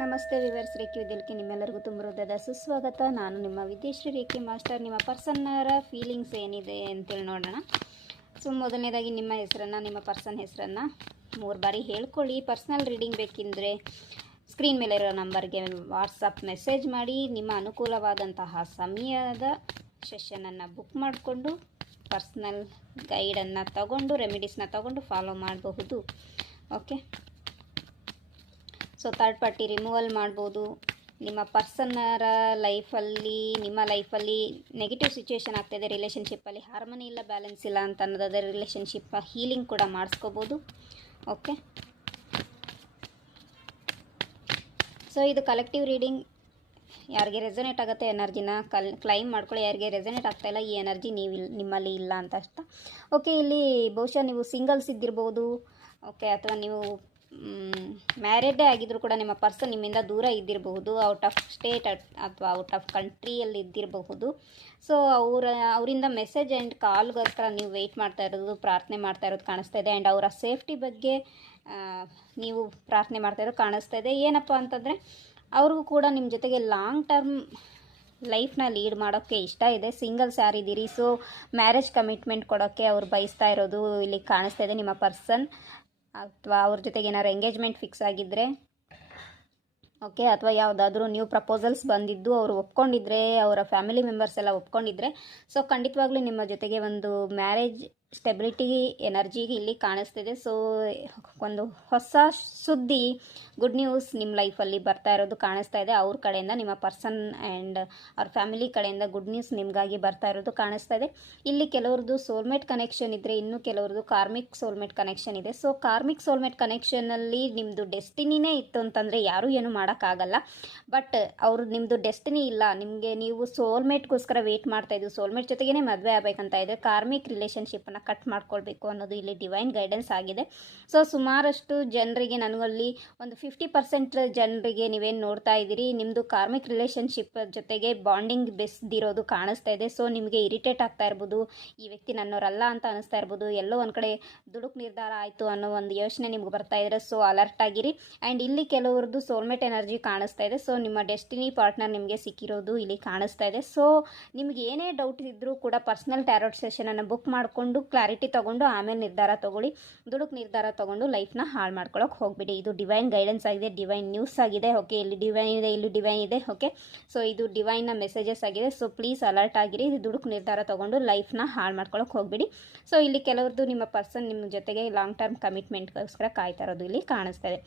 ನಮಸ್ತೆ ವಿವರ್ಸ್, ರೇಖೆ ವಿದ್ಯಲ್ಕೆ ನಿಮ್ಮೆಲ್ಲರಿಗೂ ತುಂಬ ಹೃದಯದ ಸುಸ್ವಾಗತ. ನಾನು ನಿಮ್ಮ ವಿದ್ಯಶ್ರೀ ರೇಖೆ ಮಾಸ್ಟರ್. ನಿಮ್ಮ ಪರ್ಸನ್ನರ ಫೀಲಿಂಗ್ಸ್ ಏನಿದೆ ಅಂತೇಳಿ ನೋಡೋಣ. ಸೊ ಮೊದಲನೇದಾಗಿ ನಿಮ್ಮ ಹೆಸರನ್ನು, ನಿಮ್ಮ ಪರ್ಸನ್ ಹೆಸರನ್ನು 3 ಬಾರಿ ಹೇಳ್ಕೊಳ್ಳಿ. ಪರ್ಸ್ನಲ್ ರೀಡಿಂಗ್ ಬೇಕೆಂದರೆ ಸ್ಕ್ರೀನ್ ಮೇಲೆ ಇರೋ ನಂಬರ್ಗೆ ವಾಟ್ಸಪ್ ಮೆಸೇಜ್ ಮಾಡಿ. ನಿಮ್ಮ ಅನುಕೂಲವಾದಂತಹ ಸಮಯದ ಸೆಷನನ್ನು ಬುಕ್ ಮಾಡಿಕೊಂಡು ಪರ್ಸ್ನಲ್ ಗೈಡನ್ನು ತಗೊಂಡು ರೆಮಿಡೀಸ್ನ ತಗೊಂಡು ಫಾಲೋ ಮಾಡಬಹುದು. Okay, so third party removal ಮಾಡ್ಬೋದು. ನಿಮ್ಮ ಪರ್ಸನ್ನರ ಲೈಫಲ್ಲಿ, ನಿಮ್ಮ ಲೈಫಲ್ಲಿ ನೆಗೆಟಿವ್ ಸಿಚುವೇಶನ್ ಆಗ್ತಾಯಿದೆ, ರಿಲೇಷನ್ಶಿಪ್ಪಲ್ಲಿ ಹಾರ್ಮನಿ ಇಲ್ಲ, ಬ್ಯಾಲೆನ್ಸ್ ಇಲ್ಲ ಅಂತ ಅನ್ನೋದಾದರೆ ರಿಲೇಷನ್ಶಿಪ್ ಹೀಲಿಂಗ್ ಕೂಡ ಮಾಡಿಸ್ಕೋಬೋದು. ಓಕೆ, ಸೊ ಇದು ಕಲೆಕ್ಟಿವ್ ರೀಡಿಂಗ್. ಯಾರಿಗೆ ರೆಸೊನೇಟ್ ಆಗುತ್ತೆ ಎನರ್ಜಿನ ಕ್ಲೈಮ್ ಮಾಡ್ಕೊಳ್ಳಿ. ಯಾರಿಗೆ ರೆಸೊನೇಟ್ ಆಗ್ತಾಯಿಲ್ಲ, ಈ ಎನರ್ಜಿ ನಿಮ್ಮಲ್ಲಿ ಇಲ್ಲ ಅಂತ ಅರ್ಥ. ಓಕೆ, ಇಲ್ಲಿ ಬಹುಶಃ ನೀವು ಸಿಂಗಲ್ಸ್ ಇದ್ದಿರ್ಬೋದು. ಓಕೆ, ಅಥವಾ ನೀವು ಮ್ಯಾರಿಡೇ ಆಗಿದ್ದರೂ ಕೂಡ ನಿಮ್ಮ ಪರ್ಸನ್ ನಿಮ್ಮಿಂದ ದೂರ ಇದ್ದಿರಬಹುದು, ಔಟ್ ಆಫ್ ಸ್ಟೇಟ್ ಅಥವಾ ಔಟ್ ಆಫ್ ಕಂಟ್ರಿಯಲ್ಲಿ ಇದ್ದಿರಬಹುದು. ಸೊ ಅವರಿಂದ ಮೆಸೇಜ್ ಆ್ಯಂಡ್ ಕಾಲ್ಗೋಸ್ಕರ ನೀವು ವೆಯ್ಟ್ ಮಾಡ್ತಾ ಇರೋದು, ಪ್ರಾರ್ಥನೆ ಮಾಡ್ತಾ ಇರೋದು ಕಾಣಿಸ್ತಾ ಇದೆ. ಆ್ಯಂಡ್ ಅವರ ಸೇಫ್ಟಿ ಬಗ್ಗೆ ನೀವು ಪ್ರಾರ್ಥನೆ ಮಾಡ್ತಾ ಇರೋದು ಕಾಣಿಸ್ತಾ ಇದೆ. ಏನಪ್ಪ ಅಂತಂದರೆ ಅವ್ರಿಗೂ ಕೂಡ ನಿಮ್ಮ ಜೊತೆಗೆ ಲಾಂಗ್ ಟರ್ಮ್ ಲೈಫ್ನ ಲೀಡ್ ಮಾಡೋಕ್ಕೆ ಇಷ್ಟ ಇದೆ. ಸಿಂಗಲ್ಸ್ ಯಾರಿದ್ದೀರಿ, ಸೊ ಮ್ಯಾರೇಜ್ ಕಮಿಟ್ಮೆಂಟ್ ಕೊಡೋಕ್ಕೆ ಅವ್ರು ಬಯಸ್ತಾ ಇರೋದು ಇಲ್ಲಿ ಕಾಣಿಸ್ತಾ ಇದೆ ನಿಮ್ಮ ಪರ್ಸನ್. ಅಥವಾ ಅವ್ರ ಜೊತೆಗೆ ಏನಾದ್ರು ಎಂಗೇಜ್ಮೆಂಟ್ ಫಿಕ್ಸ್ ಆಗಿದ್ದರೆ, ಓಕೆ, ಅಥವಾ ಯಾವುದಾದ್ರೂ ನ್ಯೂ ಪ್ರಪೋಸಲ್ಸ್ ಬಂದಿದ್ದು ಅವರು ಒಪ್ಕೊಂಡಿದ್ರೆ, ಅವರ ಫ್ಯಾಮಿಲಿ ಮೆಂಬರ್ಸ್ ಎಲ್ಲ ಒಪ್ಕೊಂಡಿದ್ರೆ, ಸೊ ಖಂಡಿತವಾಗ್ಲೂ ನಿಮ್ಮ ಜೊತೆಗೆ ಒಂದು ಮ್ಯಾರೇಜ್ ಸ್ಟೆಬಿಲಿಟಿ ಎನರ್ಜಿ ಇಲ್ಲಿ ಕಾಣಿಸ್ತಿದೆ. ಸೊ ಒಂದು ಹೊಸ ಸುದ್ದಿ, ಗುಡ್ ನ್ಯೂಸ್ ನಿಮ್ಮ ಲೈಫಲ್ಲಿ ಬರ್ತಾ ಇರೋದು ಕಾಣಿಸ್ತಾ ಇದೆ. ಅವ್ರ ಕಡೆಯಿಂದ, ನಿಮ್ಮ ಪರ್ಸನ್ ಆ್ಯಂಡ್ ಅವ್ರ ಫ್ಯಾಮಿಲಿ ಕಡೆಯಿಂದ ಗುಡ್ ನ್ಯೂಸ್ ನಿಮಗಾಗಿ ಬರ್ತಾ ಇರೋದು ಕಾಣಿಸ್ತಾ ಇದೆ. ಇಲ್ಲಿ ಕೆಲವ್ರದ್ದು ಸೋಲ್ಮೇಟ್ ಕನೆಕ್ಷನ್ ಇದ್ದರೆ, ಇನ್ನು ಕೆಲವ್ರದ್ದು ಕಾರ್ಮಿಕ್ ಸೋಲ್ಮೇಟ್ ಕನೆಕ್ಷನ್ ಇದೆ. ಸೊ ಕಾರ್ಮಿಕ್ ಸೋಲ್ಮೇಟ್ ಕನೆಕ್ಷನಲ್ಲಿ ನಿಮ್ಮದು ಡೆಸ್ಟಿನಿನೇ ಇತ್ತು ಅಂತಂದರೆ ಯಾರೂ ಏನು ಮಾಡೋಕ್ಕಾಗಲ್ಲ. ಬಟ್ ನಿಮ್ಮದು ಡೆಸ್ಟಿನಿ ಇಲ್ಲ, ನಿಮಗೆ ನೀವು ಸೋಲ್ಮೇಟ್ಗೋಸ್ಕರ ವೆಯ್ಟ್ ಮಾಡ್ತಾಯಿದ್ದು, ಸೋಲ್ಮೇಟ್ ಜೊತೆಗೇ ಮದುವೆ ಆಗಬೇಕಂತ ಇದೆ, ಕಾರ್ಮಿಕ್ ರಿಲೇಷನ್ಶಿಪ್ಪನ್ನು ಕಟ್ ಮಾಡ್ಕೊಳ್ಬೇಕು ಅನ್ನೋದು ಇಲ್ಲಿ ಡಿವೈನ್ ಗೈಡೆನ್ಸ್ ಆಗಿದೆ. ಸೊ ಸುಮಾರಷ್ಟು ಜನರಿಗೆ, ನನಗಲ್ಲಿ ಒಂದು 50% ಜನರಿಗೆ ನೀವೇನು ನೋಡ್ತಾ ಇದ್ದೀರಿ, ನಿಮ್ಮದು ಕಾರ್ಮಿಕ್ ರಿಲೇಷನ್ಶಿಪ್ ಜೊತೆಗೆ ಬಾಂಡಿಂಗ್ ಬೆಸ್ದಿರೋದು ಕಾಣಿಸ್ತಾ ಇದೆ. ಸೊ ನಿಮಗೆ ಇರಿಟೇಟ್ ಆಗ್ತಾ ಇರ್ಬೋದು, ಈ ವ್ಯಕ್ತಿ ನನ್ನೋರಲ್ಲ ಅಂತ ಅನಿಸ್ತಾ ಇರ್ಬೋದು, ಎಲ್ಲೋ ಒಂದು ಕಡೆ ದುಡುಕು ನಿರ್ಧಾರ ಆಯಿತು ಅನ್ನೋ ಒಂದು ಯೋಚನೆ ನಿಮ್ಗೆ ಬರ್ತಾ ಇದ್ರೆ, ಸೊ ಅಲರ್ಟ್ ಆಗಿರಿ. ಆ್ಯಂಡ್ ಇಲ್ಲಿ ಕೆಲವ್ರದ್ದು ಸೋಲ್ಮೇಟ್ ಎನರ್ಜಿ ಕಾಣಿಸ್ತಾ ಇದೆ. ಸೊ ನಿಮ್ಮ ಡೆಸ್ಟಿನಿ ಪಾರ್ಟ್ನರ್ ನಿಮಗೆ ಸಿಕ್ಕಿರೋದು ಇಲ್ಲಿ ಕಾಣಿಸ್ತಾ ಇದೆ. ಸೊ ನಿಮ್ಗೆ ಏನೇ ಡೌಟ್ ಇದ್ದರೂ ಕೂಡ ಪರ್ಸ್ನಲ್ ಟ್ಯಾರೋಟ್ ಸೆಷನನ್ನು ಬುಕ್ ಮಾಡಿಕೊಂಡು ಕ್ಲಾರಿಟಿ ತೊಗೊಂಡು ಆಮೇಲೆ ನಿರ್ಧಾರ ತೊಗೊಳ್ಳಿ. ದುಡುಕು ನಿರ್ಧಾರ ತೊಗೊಂಡು ಲೈಫ್ನ ಹಾಳು ಮಾಡ್ಕೊಳ್ಳೋಕೆ ಹೋಗ್ಬಿಡಿ. ಇದು ಡಿವೈನ್ ಗೈಡೆನ್ಸ್ ಆಗಿದೆ, ಡಿವೈನ್ ನ್ಯೂಸ್ ಆಗಿದೆ. ಓಕೆ, ಇಲ್ಲಿ ಡಿವೈನ್ ಇದೆ, ಇಲ್ಲಿ ಡಿವೈನ್ ಇದೆ. ಓಕೆ, ಸೊ ಇದು ಡಿವೈನ್ನ ಮೆಸೇಜಸ್ ಆಗಿದೆ. ಸೊ ಪ್ಲೀಸ್ ಅಲರ್ಟ್ ಆಗಿರಿ. ಇದು ದುಡುಕು ನಿರ್ಧಾರ ತೊಗೊಂಡು ಲೈಫ್ನ ಹಾಳು ಮಾಡ್ಕೊಳ್ಳೋಕೆ ಹೋಗ್ಬಿಡಿ. ಸೊ ಇಲ್ಲಿ ಕೆಲವ್ರದ್ದು ನಿಮ್ಮ ಪರ್ಸನ್ ನಿಮ್ಮ ಜೊತೆಗೆ ಲಾಂಗ್ ಟರ್ಮ್ ಕಮಿಟ್ಮೆಂಟ್ಗೋಸ್ಕರ ಕಾಯ್ತಾ ಇರೋದು ಇಲ್ಲಿ ಕಾಣಿಸ್ತಾ ಇದೆ.